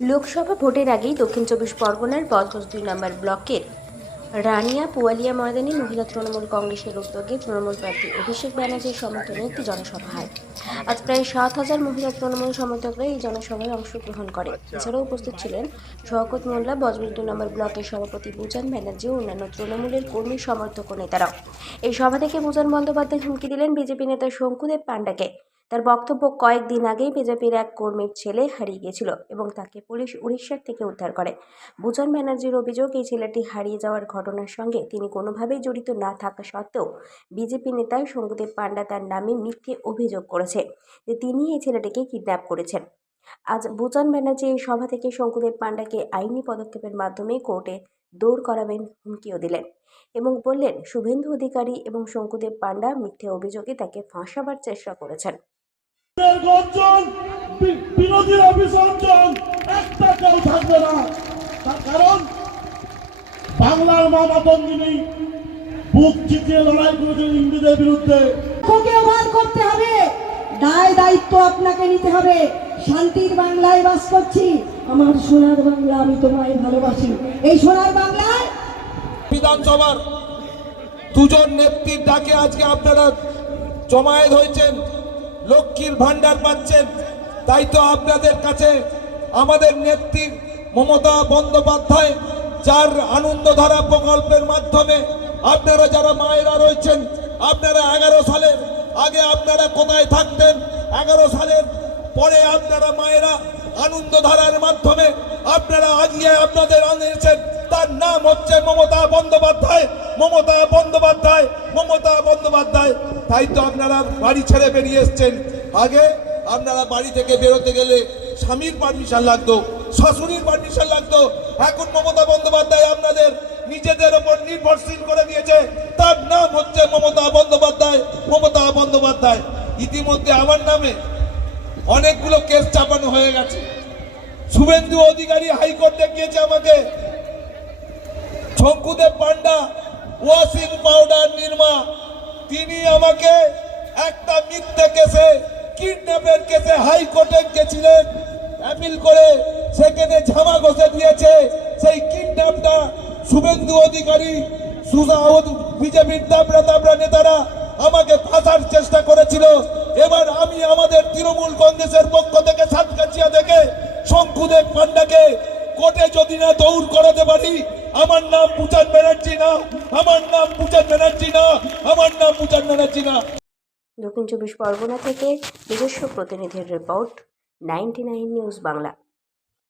লোকসভা ভোটের আগেই দক্ষিণ চব্বিশ পরগনার বজবজ 2 নম্বর ব্লকের রানিয়া পুয়ালিয়া ময়দানে মহিলা তৃণমূল কংগ্রেসের উদ্যোগে তৃণমূল প্রার্থী অভিষেক ব্যানার্জির সমর্থনে একটি জনসভা হয়। আজ প্রায় 7,000 মহিলা তৃণমূল সমর্থকরা এই জনসভায় অংশগ্রহণ করে। এছাড়াও উপস্থিত ছিলেন শওকত মোল্লা, বজবজ 2 নম্বর ব্লকের সভাপতি বুজান ব্যানার্জি ও অন্যান্য তৃণমূলের কর্মী, সমর্থক ও নেতারা। এই সভা থেকে বুজান বন্দ্যোপাধ্যায় হুমকি দিলেন বিজেপি নেতা শঙ্কুদেব পাণ্ডাকে। তার বক্তব্য, কয়েকদিন আগেই বিজেপির এক কর্মীর ছেলে হারিয়ে গিয়েছিল এবং তাকে পুলিশ উড়িষ্যার থেকে উদ্ধার করে। বুজান ব্যানার্জির অভিযোগ, এই ছেলেটি হারিয়ে যাওয়ার ঘটনার সঙ্গে তিনি কোনোভাবেই জড়িত না থাকা সত্ত্বেও বিজেপি নেতা শঙ্কুদেব পাণ্ডা তার নামে মিথ্যে অভিযোগ করেছে যে তিনি এই ছেলেটিকে কিডন্যাপ করেছেন। আজ বুজান ব্যানার্জি এই সভা থেকে শঙ্কুদেব পাণ্ডাকে আইনি পদক্ষেপের মাধ্যমে কোর্টে দৌড় করাবেন হুমকিও দিলেন এবং বললেন, শুভেন্দু অধিকারী এবং শঙ্কুদেব পাণ্ডা মিথ্যে অভিযোগে তাকে ফাঁসাবার চেষ্টা করেছেন। বিরোধীরা বিসর্জন একটা কেউ থাকবে না, তার কারণ বাংলার মা মাতঙ্গিনী বুক চিতিয়ে লড়াই করেছেন ইংরেজদের বিরুদ্ধে। ব্যবহার করতে হবে, দায় দায়িত্ব আপনাকে নিতে হবে। শান্তির বাংলায় বাস করছি, আমার সোনার বাংলা, আমি তোমায় ভালোবাসি। এই সোনার বাংলায় বিধানসভার দুজন নেত্রীর ডাকে আজকে আপনারা জমায়েত হয়েছেন, লক্ষ্মীর ভান্ডার পাচ্ছেন। তাই তো আপনাদের কাছে আমাদের নেত্রী মমতা বন্দ্যোপাধ্যায়, যার আনন্দধারা প্রকল্পের মাধ্যমে আপনারা যারা মায়েরা রয়েছেন, আপনারা 11 সালের আগে আপনারা কোথায় থাকতেন, 11 সালের পরে আপনারা মায়েরা আনন্দধারার মাধ্যমে আপনারা আগিয়ে আপনাদের আনিয়েছেন। তার নাম হচ্ছে মমতা বন্দ্যোপাধ্যায়, মমতা বন্দ্যোপাধ্যায়, মমতা বন্দ্যোপাধ্যায়। তাই তো আপনারা বাড়ি ছেড়ে বেরিয়ে এসছেন। আগে আপনারা বাড়ি থেকে বেরোতে গেলে স্বামীর পারমিশন লাগতো, শাশুড়ির পারমিশন লাগতো। এখন মমতা বন্দ্যোপাধ্যায় আপনাদের নিজেদের ওপর নির্ভরশীল করে দিয়েছে। তার নাম হচ্ছে মমতা বন্দ্যোপাধ্যায়, মমতা বন্দ্যোপাধ্যায়। ইতিমধ্যে আমার নামে অনেকগুলো কেস চাপানো হয়ে গেছে। শুভেন্দু অধিকারী হাইকোর্টে গিয়েছে আমাকে, শঙ্কুদেব পাণ্ডা ওয়াশিং পাউডার নির্মা, তিনি আমাকে একটা মিথ্যে কেসে, কিডন্যাপের কেসে হাইকোর্টে গেছিলেন, অ্যাপিল করে সেখানে ঝামা ঘষে দিয়েছে। সেই কিডন্যাপটা শুভেন্দু অধিকারী, বিজেপির দাবড়া নেতারা আমাকে ফাঁসার চেষ্টা করেছিল। এবার আমি আমাদের তৃণমূল কংগ্রেসের পক্ষ থেকে সাতকাছিয়া থেকে শঙ্কুদেব পাণ্ডাকে কোর্টে যদি না দৌড় করাতে পারি, আমার নাম বুজান ব্যানার্জি না, আমার নাম বুজান ব্যানার্জি না, আমার নাম বুজান ব্যানার্জি না। দক্ষিণ চব্বিশ পরগনা থেকে নিজস্ব প্রতিনিধির রিপোর্ট, 99 নিউজ বাংলা।